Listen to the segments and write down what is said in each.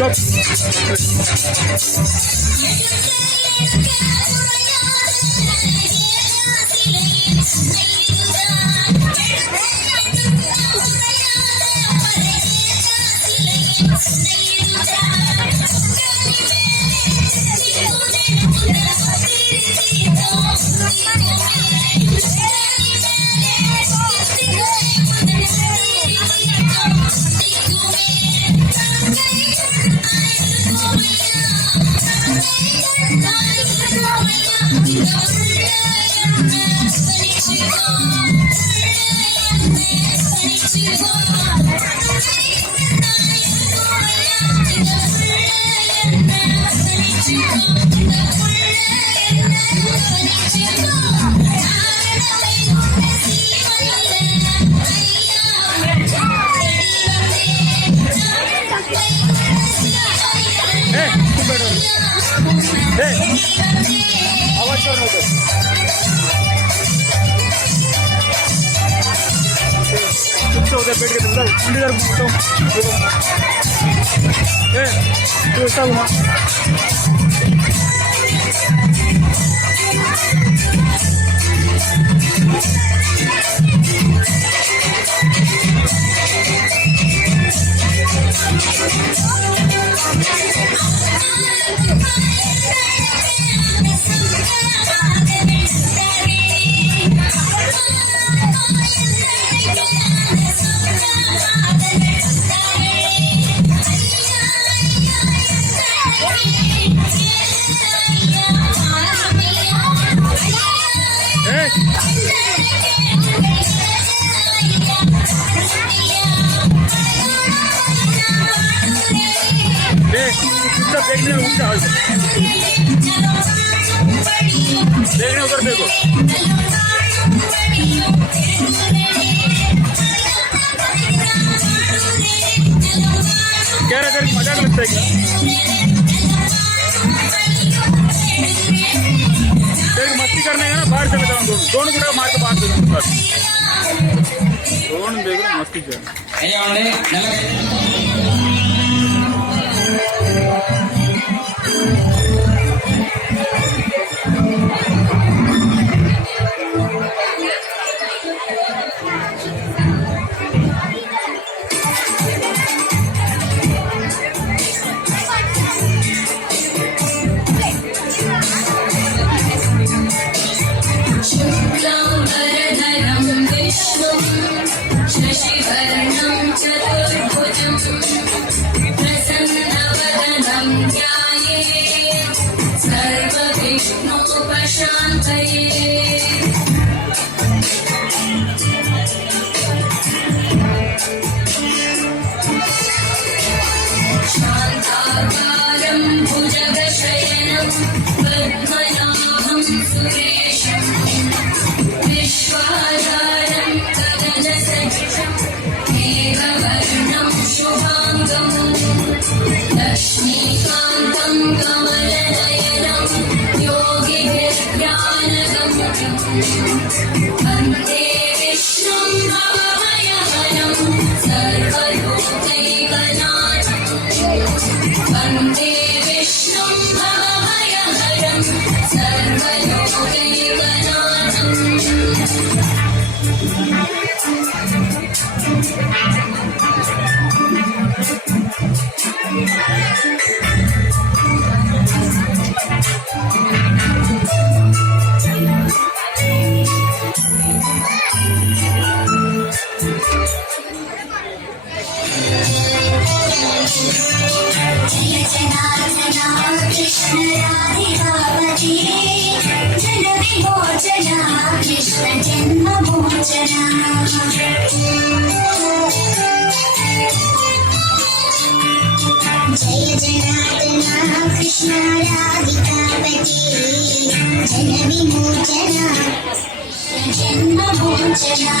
Stop. आवाज कर रहे हो उधर बैठ के तुम इधर तो ऐसा हुआ देखने उधर देखो क्या रहा मजाक लगता है क्या देख मस्ती करने का ना बाहर चले जाओ दोनों गुड़ा मार के बाहर चले दोनों देख मस्ती कर कृष्ण राधिकापति जन विमोचना कृष्ण जन्म मोचना जय जनार्दना कृष्ण राधिकापति जन विमोचना जन्म मोचना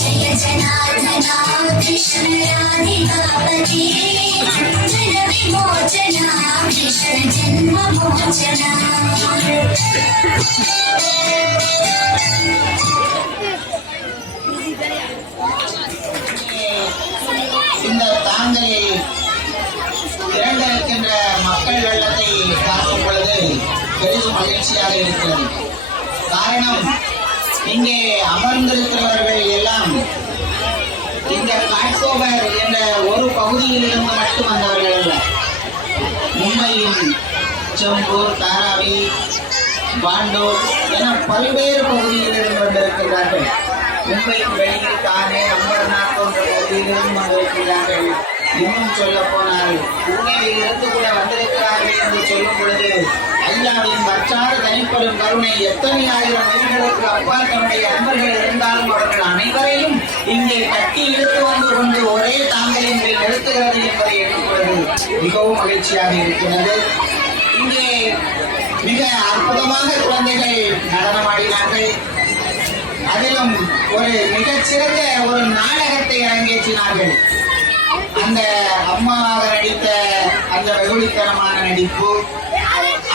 जय जनार्दना कृष्ण राधिकापति जन विमोचना कृष्ण जन्म मोचना இந்த தாங்களில் திரண்டிருக்கின்ற மக்கள் வெள்ளத்தை பார்க்கும் பொழுது பெரிதும் மகிழ்ச்சியாக இருக்கிறது. காரணம், இங்கே அமர்ந்திருக்கிறவர்கள் எல்லாம் இந்த காட்கோபர் என்ற ஒரு பகுதியில் இருந்து மட்டும் வந்தவர்கள் அல்ல. மும்பையின் செம்பூர், தாராவி, பாண்டூர் என பல்வேறு பகுதியில் இருந்து வந்திருக்கிறார்கள். மும்பைக்கு வெளியில் தானே அம்பர்நாத் போன்ற பகுதியிலிருந்து வந்திருக்கிறார்கள். இன்னும் சொல்ல போனால் புனேவில் இருந்து கூட வந்திருக்கிறார்கள் என்று சொல்லும் பொழுது ஐயாவின் வற்றாத தனிப்பெரும் கருணை எத்தனை ஆயிரம் மைல்களுக்கு அப்பால் தன்னுடைய அன்பர்கள் இருந்தாலும் அவர்கள் அனைவரையும் இங்கே கட்டி இழுத்து வந்து கொண்டு ஒரே தாங்களின் மேல் நிறுத்துகிறது என்பதை எண்ணும்பொழுது மிகவும் மகிழ்ச்சியாக இருக்கிறது. இங்கே மிக அற்புதமாக குழந்தைகள் நடனமாடினார்கள். அதிலும் ஒரு மிகச்சிறந்த ஒரு நாடகத்தை அரங்கேற்றினார்கள். அந்த அம்மாவாக நடித்த அந்த வெகுளித்தனமான நடிப்பு,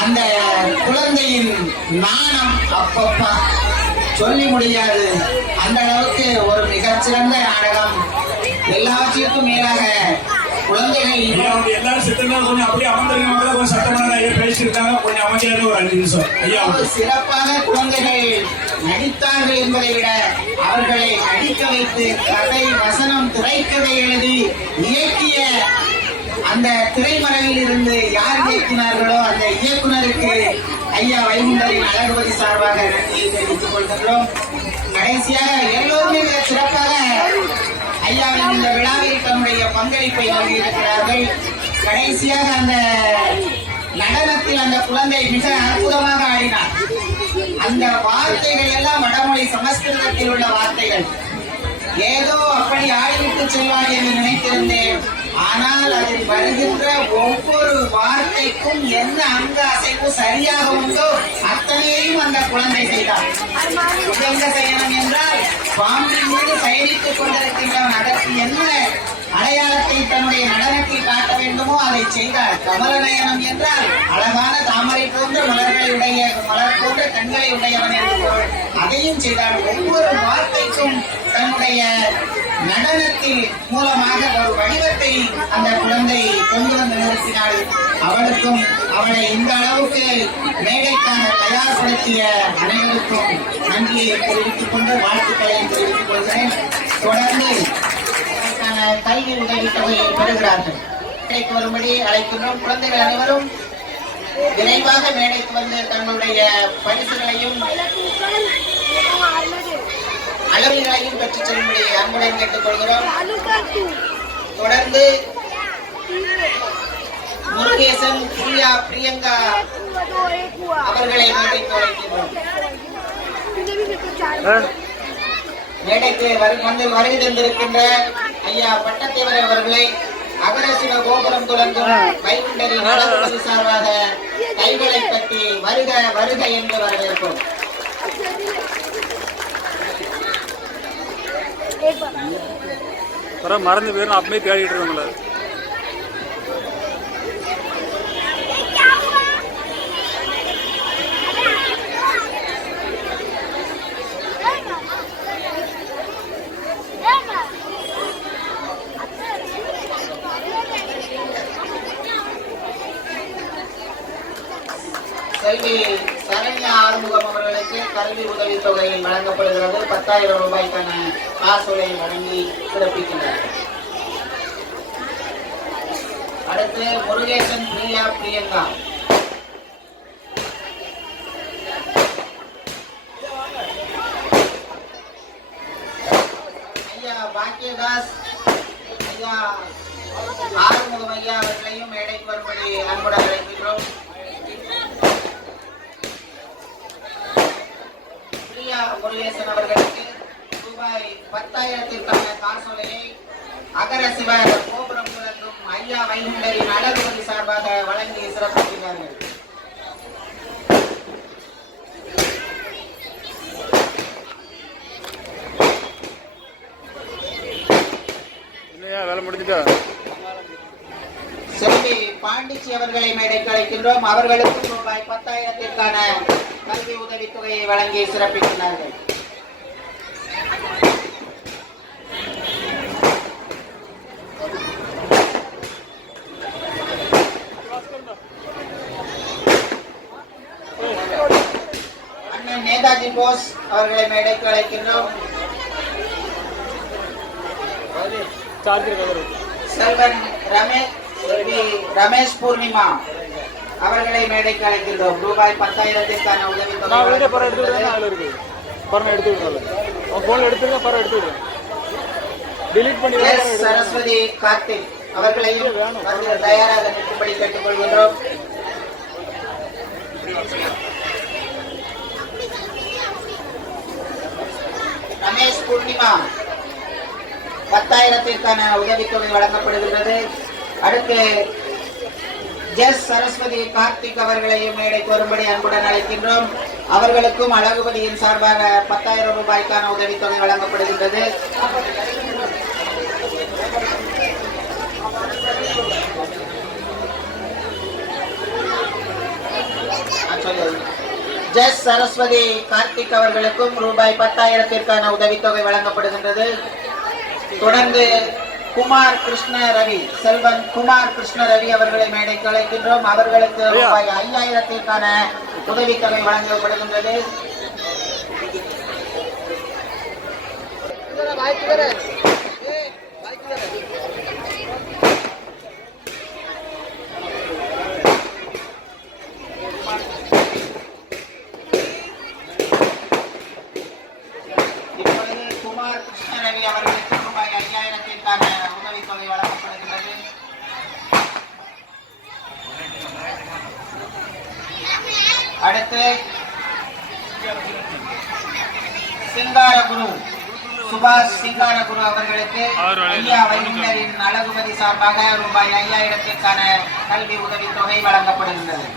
அந்த குழந்தையின் நாணம் அப்பப்பா சொல்லி முடியாது. அந்த அளவுக்கு ஒரு மிகச்சிறந்த நாடகம். எல்லாவற்றிற்கும் மேலாக குழந்தைகள் எல்லாரும் சித்தமா கொஞ்சம் அப்படியே அமர்ந்திருக்க கொஞ்சம் சத்தமாக பேசியிருக்காங்க. கொஞ்சம் அமைதியாக ஒரு 5 நிமிஷம் ஐயா. சிறப்பாக குழந்தைகள் நடித்தார்கள் என்பதை விட அவர்களை நடிக்க வைத்து கதை வசனம் திரைக்கதை எழுதி இயக்கிய அந்த திரைமறையில் இருந்து யார் இயக்கினார்களோ அந்த இயக்குனருக்கு ஐயா வைகுண்டரின் அழகுபதி சார்பாக நன்றியை தெரிவித்துக் கொள்கின்றோம். கடைசியாக எல்லோருமே மிக சிறப்பாக ஐயாவின் இந்த விழாவில் தன்னுடைய பங்களிப்பை நல்கியிருக்கிறார்கள். கடைசியாக அந்த நடனத்தில் அந்த குழந்தை மிக அற்புதமாக ஆடினார். அந்த வார்த்தைகள் எல்லாம் வடமொழி சமஸ்கிருதத்தில் உள்ள வார்த்தைகள். ஏதோ அப்படி ஆடிவிட்டு செல்வார் என்று நினைத்திருந்தேன். ஆனால் அதில் வருகின்ற ஒவ்வொரு வார்த்தைக்கும் என்ன அங்க அசைவு சரியாக உண்டோ அத்தனையையும் அந்த குழந்தை செய்தார். எங்க செய்யணும் என்றால், பாம்பின் மீது பயணித்துக் கொண்டிருக்கின்றவன் அதற்கு என்ன அடையாளத்தை தன்னுடைய நடனத்தில் காட்ட வேண்டுமோ அதை செய்தார். கமலநயனம் என்றால் அழகான தாமரை போன்ற மலர் போன்ற கண்களை உடையவன் என்று அதையும் செய்தார். ஒவ்வொரு வார்த்தைக்கும் தன்னுடைய நடனத்தின் மூலமாக ஒரு வடிவத்தை அந்த குழந்தை கொண்டு வந்து நிறுத்தினாள். அவளுக்கும் அவளை இந்த அளவுக்கு மேடைக்காக தயார்படுத்திய அனைவருக்கும் நன்றியை தெரிவித்துக் கொண்டு வாழ்த்துக்களையும் தெரிவித்துக் கொள்கிறேன். தொடர்ந்து கல்வி உதவித்தொகையை பெறுகிறார்கள். மேடைக்கு வரும்படி அழைக்கின்றோம். குழந்தைகள் அனைவரும் விரைவாக மேடைக்கு வந்து தங்களுடைய பரிசுகளையும் அளவுகளையும் பெற்றுச் செல்லும்படி அன்புடன் கேட்டுக் கொள்கிறோம். தொடர்ந்து முருகேசன், பிரியா, பிரியங்கா அவர்களை மேடைக்கு அழைக்கின்றோம். மேடைக்கு வந்து வருகை தந்திருக்கின்ற ஐயா பட்டத்தேவர் அவர்களை அகரசிவ கோபுரம் துலங்கும் வைகுண்டரின் அழகுபதி சார்பாக கைகளை பற்றி வருக வருக என்று வரவேற்போம். வர மறந்து போயிடும் அப்பவே தேடிட்டு இருக்கோங்கள. செல்வி சரண்யா ஆறுமுகம் அவர்களுக்கு கல்வி உதவித்தொகை வழங்கப்படுகிறது. 10,000 ரூபாய்க்கான காசோலை வழங்கி சிறப்பிக்கின்றனர். அடுத்து முருகேசன் பிரியா பிரியங்கா. ஐயா பாக்கியதாஸ் ஐயா ஆறுமுகம் ஐயா அவர்களையும் மேடைக்கு வரும்படி அன்புடன் அழைக்கின்றோம். முருகேசன் அவர்களுக்கு ரூபாய் 10,000க்கான காசோலையை அகர சிவ கோபுரம் துறக்கும் ஐயா வைகுண்டரின் அழகுமதி சார்பாக வழங்கி சிறப்பிக்கிறார்கள். வேலை முடிஞ்சுட்டா செல்வி பாண்டிச்சி அவர்களை மேடைக்கு அழைக்கின்றோம். அவர்களுக்கும் ரூபாய் 10,000க்கான கல்வி உதவித்தொகையை வழங்கி சிறப்பிக்கிறார்கள். அண்ணன் நேதாஜி போஸ் அவர்களை மேடைக்கு அழைக்கின்றோம். செல்வன் ரமேஷ் பூர்ணிமா அவர்களை மேடைக்கு அழைக்கின்றோம். ரூபாய் 10,000க்கான சரஸ்வதி கார்த்திக் அவர்களையும் தயாராக நிற்கும்படி கேட்டுக்கொள்கின்றோம். ரமேஷ் பூர்ணிமா 10,000க்கான உதவித்தொகை வழங்கப்படுகிறது. அடுத்து ஜெஸ் சரஸ்வதி கார்த்திக் அவர்களையும் மேடைக்கு வரும்படி அன்புடன் அழைக்கின்றோம். அவர்களுக்கும் அழகுபதியின் சார்பாக 10,000 ரூபாய்க்கான உதவித்தொகை வழங்கப்படுகின்றது. ஜெஸ் சரஸ்வதி கார்த்திக் அவர்களுக்கும் ரூபாய் 10,000க்கான உதவித்தொகை வழங்கப்படுகின்றது. தொடர்ந்து குமார் கிருஷ்ண ரவி செல்வன் குமார் கிருஷ்ண ரவி அவர்களை மேடைக்கு அழைக்கின்றோம். அவர்களுக்கு ரூபாய் 5,000க்கான உதவித்தொகை வழங்கப்படுகின்றது. இப்பொழுது குமார் கிருஷ்ண ரவி அவர்களுக்கு ரூபாய் 5,000க்கான உதவித்தொகை வழங்கப்படுகிறது. அடுத்து சிங்காரகுரு சுபாஷ் சிங்காரகுரு அவர்களுக்கு ஐயா வைகுண்டரின் அழகுமதி சார்பாக ரூபாய் 5,000க்கான கல்வி உதவித்தொகை வழங்கப்படுகின்றது.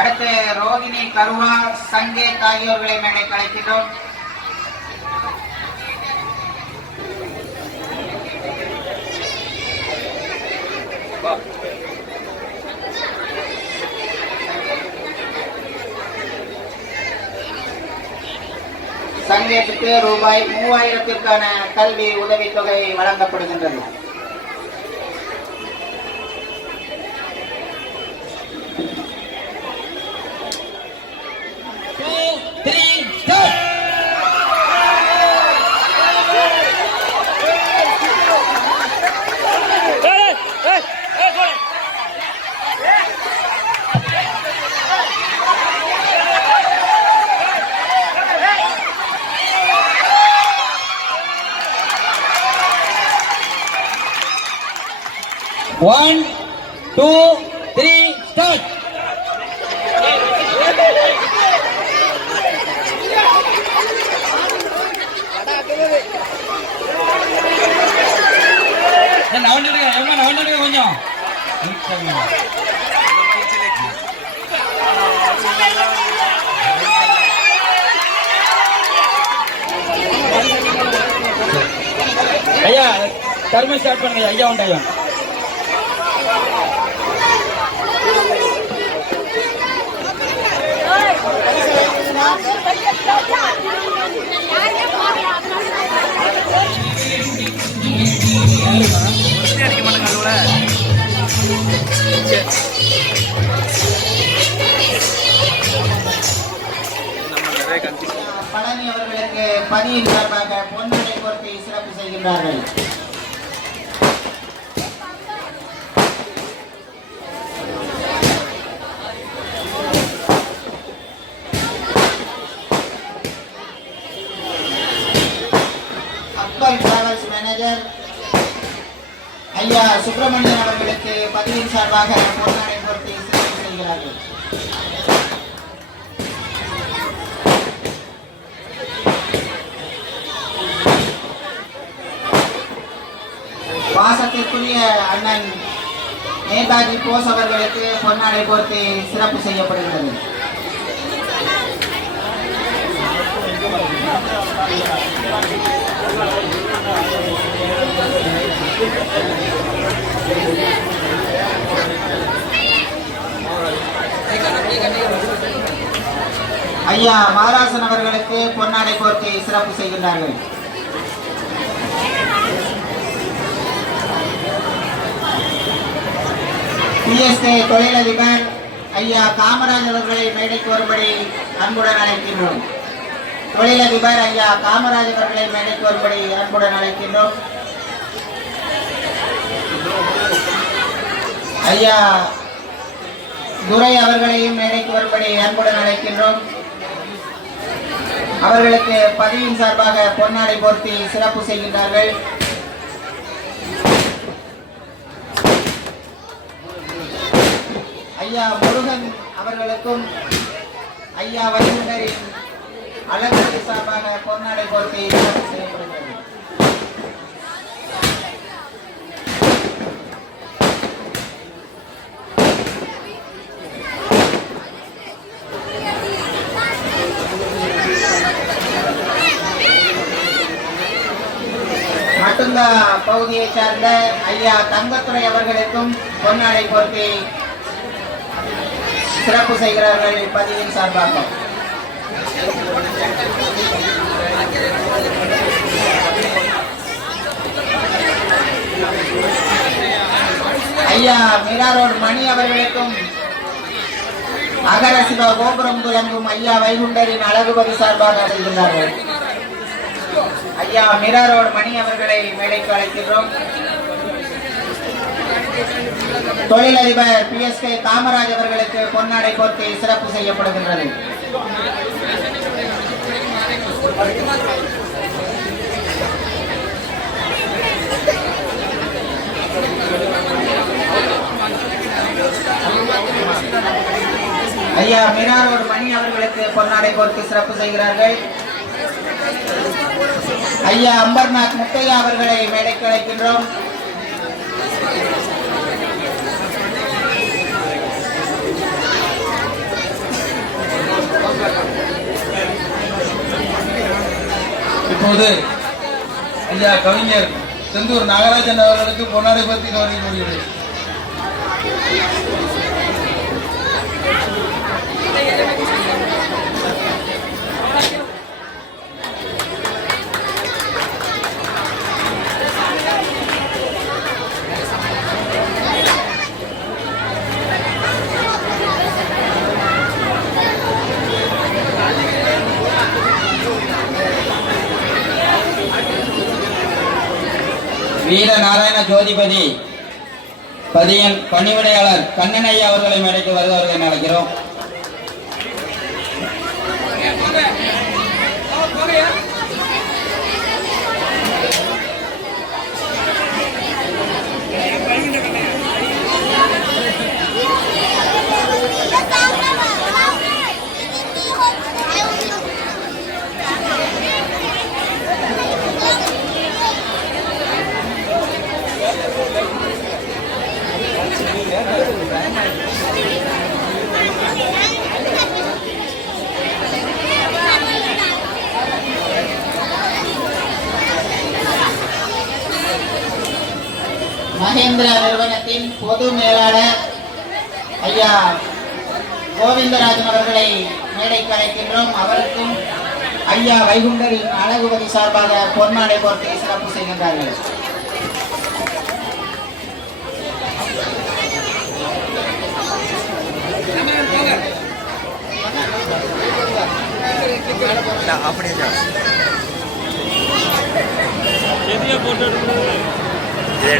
அடுத்து ரோகிணி கருவா சங்கேத் ஆகியோர்களை மேடைக்கு அழைக்கின்றோம். சங்கேத்துக்கு ரூபாய் 3,000க்கான கல்வி உதவித்தொகை வழங்கப்படுகின்றது. One, two, three, start. நவண்டுங்க கொஞ்சம். டர்ம் ஸ்டார்ட் பண்ணுங்க ஐயா உண்டாயும். அடிக்க மாட்டாங்க. பழனி அவர்களுக்கு பணியின் சார்பாக பொன்னடை பொருத்தி சிறப்பு செய்கின்றார்கள். அக்பர் டிராவல்ஸ் மேனேஜர் ஐயா சுப்பிரமணியன் அவர்களுக்கு பதவியின் சார்பாக பொன்னடை பொருத்தி சிறப்பு செய்கிறார்கள். பாசத்திற்குரிய அண்ணன் நேதாஜி போஸ் அவர்களுக்கு பொன்னாடை போர்த்தி சிறப்பு செய்யப்படுகிறது. ஐயா மகாராசன் அவர்களுக்கு பொன்னாடை போர்த்தி சிறப்பு செய்கின்றார்கள். பிஎஸ்கே தொழிலதிபர் ஐயா காமராஜ் அவர்களை மேடைக்கு வரும்படி அன்புடன் அழைக்கின்றோம். தொழிலதிபர் ஐயா காமராஜ் அவர்களை மேடைக்கு வரும்படி அன்புடன் அழைக்கின்றோம். ஐயா துரை அவர்களையும் மேடைக்கு வரும்படி அன்புடன் அழைக்கின்றோம். அவர்களுக்கு பதவியின் சார்பாக பொன்னாடை போர்த்தி சிறப்பு செய்கின்றார்கள். ஐயா முருகன் அவர்களுக்கும் ஐயா வைகுண்டரின் அலங்கரி சார்பாக பொன்னாடை போர்த்தி சிறப்பு செய்யப்படுகிறது. மட்டுந்தா பகுதியை சார்ந்த ஐயா தங்கத்துறை அவர்களுக்கும் பொன்னாடை போர்த்தி சிறப்பு செய்கிறார்கள் பதிவின் சார்பாக. ஐயா மிராரோடு மணி அவர்களுக்கும் அகர சிவ கோபுரம் துலங்கும் ஐயா வைகுண்டரின் அழகுபதி சார்பாக செய்கின்றார்கள். ஐயா மிராரோடு மணி அவர்களை மேடைக்கு அழைக்கின்றோம். தொழிலதிபர் பிஎஸ்கே காமராஜ் அவர்களுக்கு பொன்னாடை போர்த்தி சிறப்பு செய்யப்படுகின்றது. ஐயா மினாரோடு மணி அவர்களுக்கு பொன்னாடை போர்த்தி சிறப்பு செய்கிறார்கள். ஐயா அம்பர்நாத் முத்தையா அவர்களை மேடைக்கு அழைக்கின்றோம். இப்போது ஐயா கவிஞர் செந்தூர் நாகராஜன் அவர்களுக்கு பொன்னாடை பற்றி கவனிக்கப்படுகிறது. வீர நாராயண ஜோதிபதி பதியன் பணிவிடையாளர் கண்ணனையா அவர்களை மேடைக்கு வருவார்கள் அழைக்கிறோம். மகேந்திர நிறுவனத்தின் பொது மேலாளர் ஐயா கோவிந்தராஜன் அவர்களை மேடைக்கு அழைக்கின்றோம். அவருக்கும் ஐயா வைகுண்டரின் அழகுபதி சார்பாக பொன்னாடை போர்த்தி சிறப்பு செய்கின்றார்கள். அப்படியே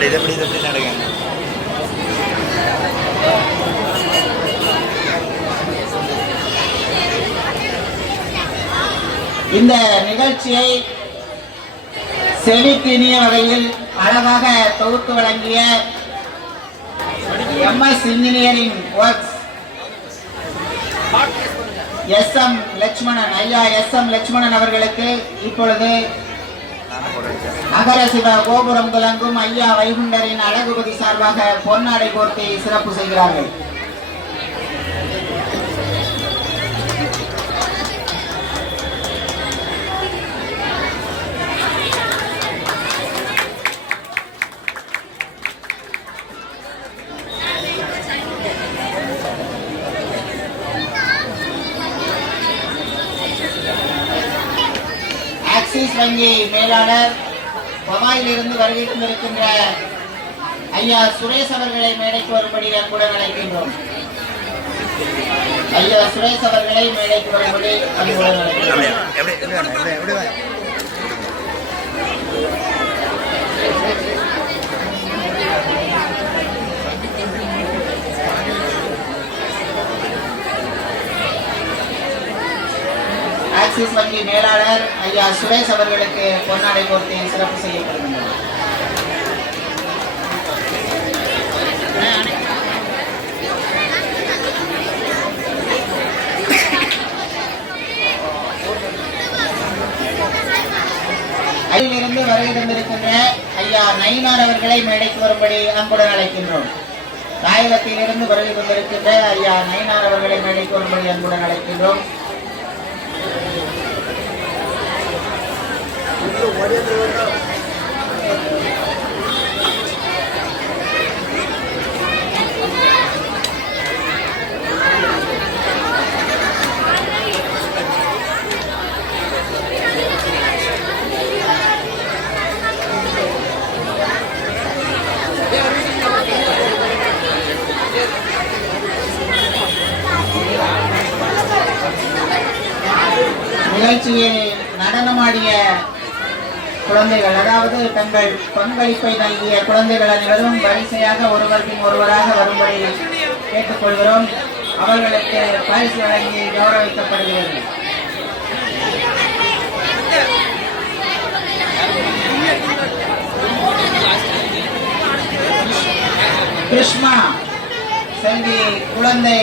இது எப்படி நடங்க. இந்த நிகழ்ச்சியை செழித்து இனிய வகையில் அழகாக தொகுத்து வழங்கிய MS engineering works SM Lakshmanan ஐயா SM லட்சுமணன் அவர்களுக்கு இப்பொழுது அகரசிவ கோபுரம் துலங்கும் ஐயா வைகுண்டரின் அழகுபதி சார்பாக பொன்னாடை போர்த்தி சிறப்பு செய்கிறார்கள். ஆக்சிஸ் வங்கி மேலாளர் பவாயிலிருந்து வருகை தந்திருக்கின்ற ஐயா சுரேஷ் அவர்களை மேடைக்கு வரும்படி அன்புடன் அழைக்கின்றோம். ஐயா சுரேஷ் அவர்களை மேடைக்கு வரும்படி அன்புடன் அழைக்கின்றோம். ஆக்சிஸ் வங்கி மேலாளர் ஐயா சுரேஷ் அவர்களுக்கு பொன்னாடை போர்த்தி சிறப்பு செய்யப்படுகின்றனர். இருந்து வருகை தந்திருக்கின்ற ஐயா நயினார் அவர்களை மேடைக்கு வரும்படி அன்புடன் அழைக்கின்றோம். தாயகத்திலிருந்து வருகை தந்திருக்கின்ற ஐயா நயினார் அவர்களை மேடைக்கு வரும்படி அன்புடன் அழைக்கின்றோம். நிகழ்ச்சியில் நடனமாடிய குழந்தைகள், அதாவது தங்கள் பங்களிப்பை நல்கிய குழந்தைகள் அனைவரும் வரிசையாக ஒருவர் பின் ஒருவராக வரும்படி கேட்டுக்கொள்கிறோம். அவர்களுக்கு பரிசு வழங்கி கௌரவிக்கப்படுகிறது. கிருஷ்மா செல்வி குழந்தை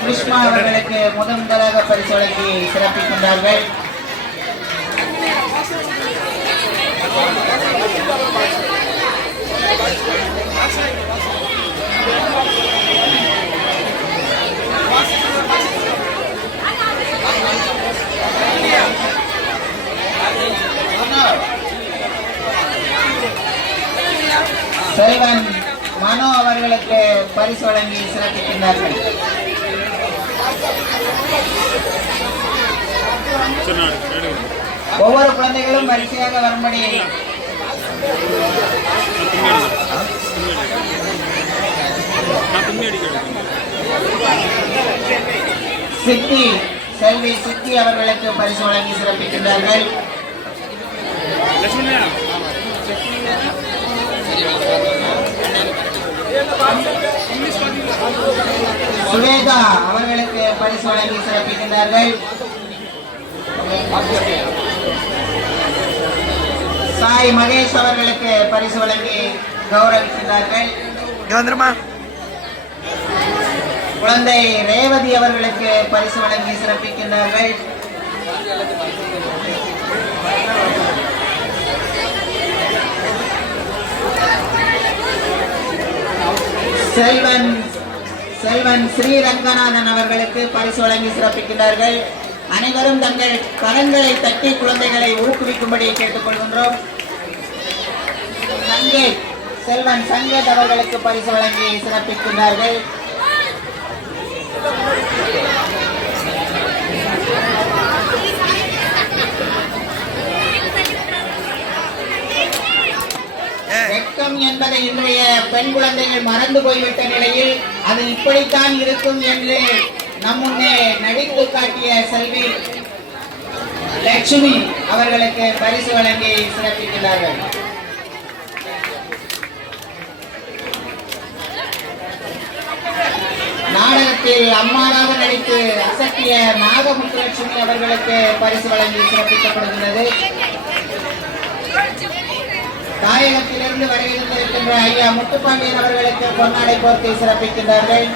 கிருஷ்மா அவர்களுக்கு முதலாக பரிசு வழங்கி சிறப்பிக்கின்றார்கள். செல்வன் மனோ அவர்களுக்கு பரிசு வழங்கி சிறப்பிக்கின்றார்கள். ஒவ்வொரு குழந்தைகளும் வரிசையாக வரும்படி சித்தி செல்வி சித்தி அவர்களுக்கு பரிசு வழங்கி சிறப்பிக்கின்றார்கள். சுவேதா அவர்களுக்கு பரிசு வழங்கி சிறப்பிக்கின்றார்கள். சாய் மகேஷ் அவர்களுக்கு பரிசு வழங்கி கௌரவிக்கின்றார்கள். குழந்தை ரேவதி அவர்களுக்கு பரிசு வழங்கி சிறப்பிக்கின்றார்கள். செல்வன் ஸ்ரீரங்கநாதன் அவர்களுக்கு பரிசு வழங்கி சிறப்பிக்கின்றார்கள். அனைவரும் தங்கள் கரங்களை தட்டி குழந்தைகளை ஊக்குவிக்கும்படி கேட்டுக்கொள்கின்றோம். செல்வன் சங்கத் அவர்களுக்கு பரிசு வழங்கி சிறப்பிக்கின்றார்கள். வெட்கம் என்பதை இன்றைய பெண் குழந்தைகள் மறந்து போய்விட்ட நிலையில் அது இப்படித்தான் இருக்கும் என்று நம் முன்னே நடித்து காட்டிய செல்வி லட்சுமி அவர்களுக்கு பரிசு வழங்கி சிறப்பிக்கிறார்கள். நாடகத்தில் அம்மாவாக நடித்து அசத்திய நாகமுத்துலட்சுமி அவர்களுக்கு பரிசு வழங்கி சிறப்பிக்கப்படுகிறது. தாயகத்திலிருந்து வருகின்றிருக்கின்ற ஐயா முத்துப்பாண்டியன் அவர்களுக்கு பொன்னாடை போர்த்தி சிறப்பிக்கின்றார்கள்.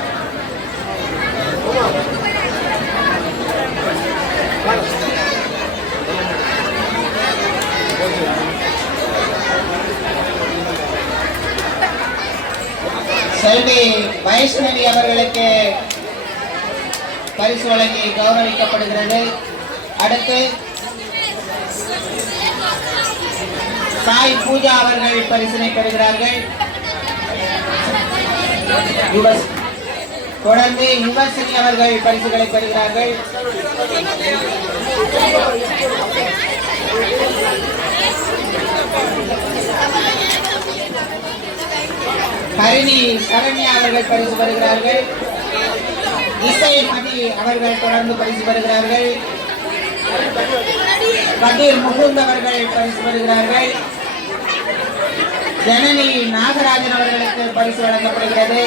செல்வி வைஷ்ணவி அவர்களுக்கு பரிசு வழங்கி கௌரவிக்கப்படுகிறது. அடுத்து சாய் பூஜா அவர்கள் பரிசினை பெறுகிறார்கள். தொடர்ந்து யுவஸ்ரீ அவர்கள் பரிசுகளை பெறுகிறார்கள். ஹரிணி சரண்யா அவர்கள் பரிசு பெறுகிறார்கள். இசை மதி அவர்கள் தொடர்ந்து பரிசு பெறுகிறார்கள். கதிர் முகுந்த் அவர்கள் பரிசு பெறுகிறார்கள். ஜனனி நாகராஜன் அவர்களுக்கு பரிசு வழங்கப்படுகிறது.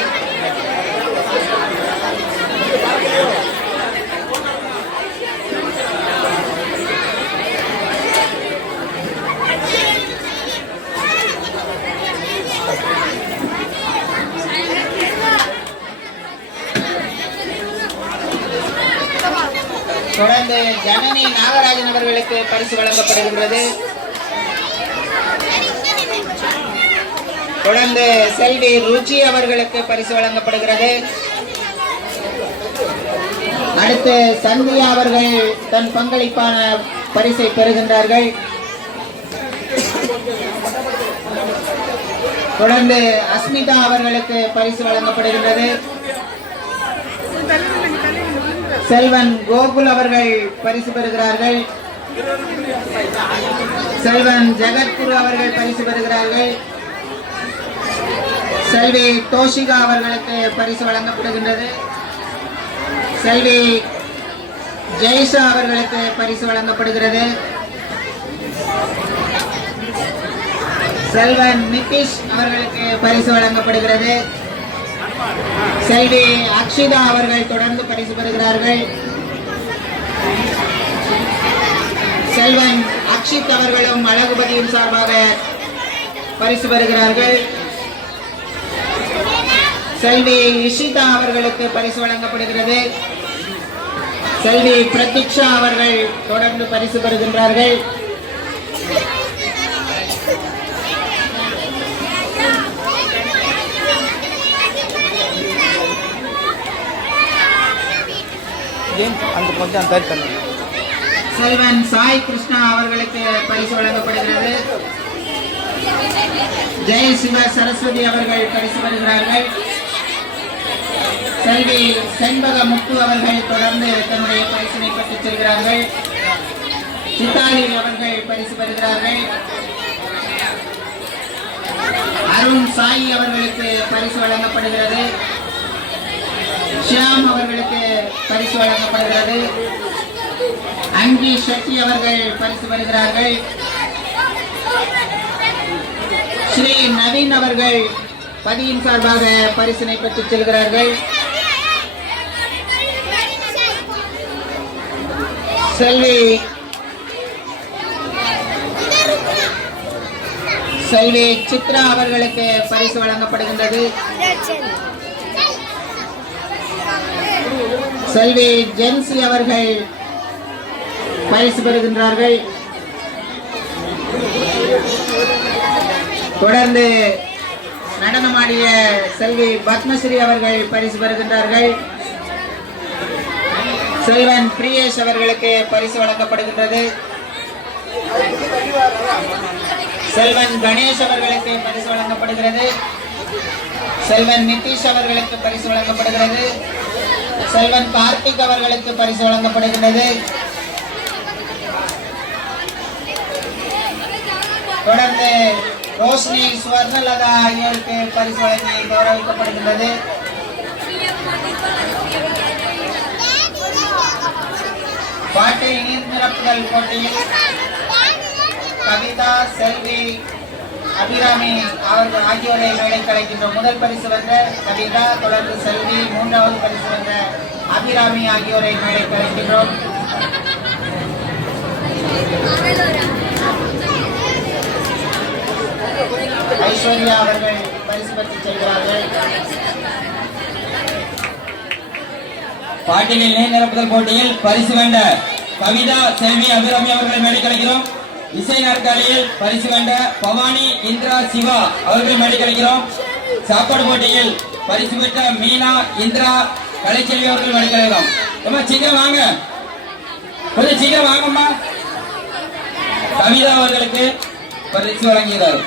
தொடர்ந்து ஜனனி நாகராஜன் அவர்களுக்கு பரிசு வழங்கப்படுகின்றது. தொடர்ந்து செல்வி ருச்சி அவர்களுக்கு பரிசு வழங்கப்படுகிறது. அடுத்து சந்தியா அவர்கள் தன் பங்களிப்பான பரிசை பெறுகின்றார்கள். தொடர்ந்து அஸ்மிதா அவர்களுக்கு பரிசு வழங்கப்படுகின்றது. செல்வன் கோகுல் அவர்கள் பரிசு பெறுகிறார்கள். செல்வன் ஜெகத்குரு அவர்கள் பரிசு பெறுகிறார்கள். செல்வி தோஷிகா அவர்களுக்கு பரிசு வழங்கப்படுகின்றது. செல்வி ஜெய்ஷா அவர்களுக்கு பரிசு வழங்கப்படுகிறது. செல்வன் நிதிஷ் அவர்களுக்கு பரிசு வழங்கப்படுகிறது. செல்வி அக்ஷிதா அவர்கள் தொடர்ந்து பரிசு பெறுகிறார்கள். செல்வன் அக்ஷித் அவர்களும் அழகுபதியும் சார்பாக பரிசு பெறுகிறார்கள். செல்வி இஷிதா அவர்களுக்கு பரிசு வழங்கப்படுகிறது. செல்வி பிரதீக்ஷா அவர்கள் தொடர்ந்து பரிசு பெறுகின்றார்கள். செல்வன் சாய் கிருஷ்ணா அவர்களுக்கு பரிசு வழங்கப்படுகிறது. ஜெய சிவ சரஸ்வதி அவர்கள் பரிசு பெறுகிறார்கள். செல்வி செண்பக முத்து அவர்கள் தொடர்ந்து தன்னுடைய பரிசினை பெற்றுச் செல்கிறார்கள். சித்தாலி அவர்கள் பரிசு பெறுகிறார்கள். அருண் சாயி அவர்களுக்கு பரிசு வழங்கப்படுகிறது. ஷியாம் அவர்களுக்கு பரிசு வழங்கப்படுகிறது. அங்கி சக்தி அவர்கள் பரிசு பெறுகிறார்கள். ஸ்ரீ நவீன் அவர்கள் பதியின் சார்பாக பரிசினை பெற்றுச் செல்கிறார்கள். செல்வி சித்ரா அவர்களுக்கு பரிசு வழங்கப்படுகின்றது. செல்வி ஜென்சி அவர்கள் பரிசு பெறுகின்றார்கள். தொடர்ந்து நடனமாடிய செல்வி பத்மஸ்ரீ அவர்கள் பரிசு பெறுகின்றார்கள். செல்வன் பிரியேஷ் அவர்களுக்கு பரிசு வழங்கப்படுகின்றது. செல்வன் கணேஷ் அவர்களுக்கு பரிசு வழங்கப்படுகிறது. செல்வன் நிதிஷ் அவர்களுக்கு பரிசு வழங்கப்படுகிறது. செல்வன் கார்த்திக் அவர்களுக்கு பரிசு வழங்கப்படுகிறது. தொடர்ந்து ரோஷினி சுவர்ணலதா ஆகியோருக்கு பரிசு வழங்கி கௌரவிக்கப்படுகின்றது. பாட்டில் நீர் நிரப்புதல் போட்டியில் கவிதா, செல்வி, அபிராமி அவர்கள் ஆகியோரை மேடைக்கு அழைக்கின்றோம். முதல் பரிசு வென்ற கவிதா, தொடர்ந்து செல்வி, மூன்றாவது பரிசு வென்ற அபிராமி ஆகியோரை மேடைக்கு அழைக்கின்றோம். ஐஸ்வர்யா அவர்கள் பரிசு பெற்று செல்கிறார்கள். பாட்டிலில் நீர் நிரப்புதல் போட்டியில் பரிசு வென்ற கவிதா, செல்வி, அபிராமி அவர்களை மேடைக்கு அழைக்கிறோம். இசை நாற்காலியில் பரிசு வென்ற பவானி, இந்திரா, சிவா அவர்களை மேடைக்கு அழைக்கிறோம். சாப்பாடு போட்டியில் பரிசு பெற்ற மீனா, இந்திரா, கலைச்செல்வி அவர்கள் மேடைக்கு அழைக்கிறோம். ரொம்ப சீக்கிரம் வாங்க, கொஞ்சம் சீக்கிரம் வாங்கம்மா. கவிதா அவர்களுக்கு பரிசு வழங்குகிறார்.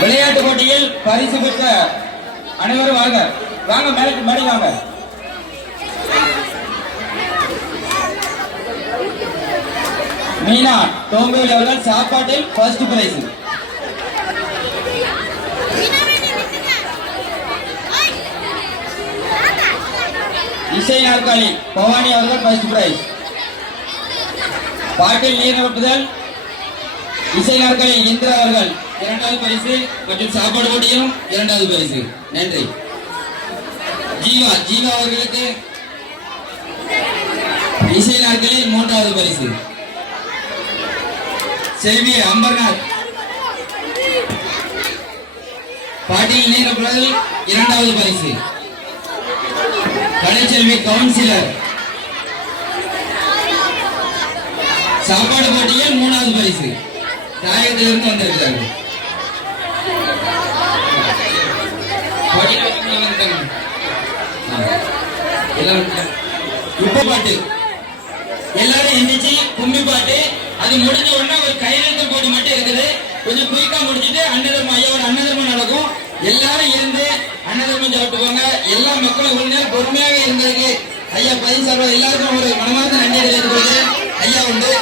விளையாட்டு போட்டியில் பரிசு பெற்ற அனைவரும் வாங்க, வாங்க மேடை வாங்க. மீனா டோம்பேல் அவர்கள் சாப்பாட்டில் ஃபர்ஸ்ட் பிரைஸ். இசை நாற்காலி பவானி அவர்கள் ஃபர்ஸ்ட் பிரைஸ். பாட்டில் நீர் நிரப்புதல் இசை நாற்காலி இந்திரா அவர்கள் இரண்டாவது பரிசு மற்றும் சாப்பாடு போட்டியும் இரண்டாவது பரிசு. நன்றி. ஜீவா அவர்களுக்கு இசை நாற்காலி மூன்றாவது பரிசு. செல்வி அம்பர்நாத் பாட்டில் நீர் நிரப்புதல் இரண்டாவது பரிசு. கலைச்செல்வி கவுன்சிலர் சாப்பாடு போட்டியில் மூணாவது பரிசு. தாயகத்திலிருந்து வந்திருக்கிறார்கள். உப்பு பாட்டு எல்லாரும் எந்திரிச்சு கும்பி பாட்டு அது முடிஞ்ச உடனே ஒரு கையெழுத்து போட்டு மட்டும் இருக்குது. கொஞ்சம் குயிக்கா முடிச்சுட்டு அன்னதர்மம் ஐயாவோட அன்னதர்மம் நடக்கும். எல்லாரும் இருந்து அன்னதர்மம் சாப்பிட்டு போங்க. எல்லா மக்களும் ஒரு நேரம் பொறுமையாக இருந்ததுக்கு ஐயா பதிவு சார்பாக எல்லாருக்கும் ஒரு மனமார்ந்த நன்றி தெரிவித்துக் கொள்கிறேன். ஐயா உண்டு.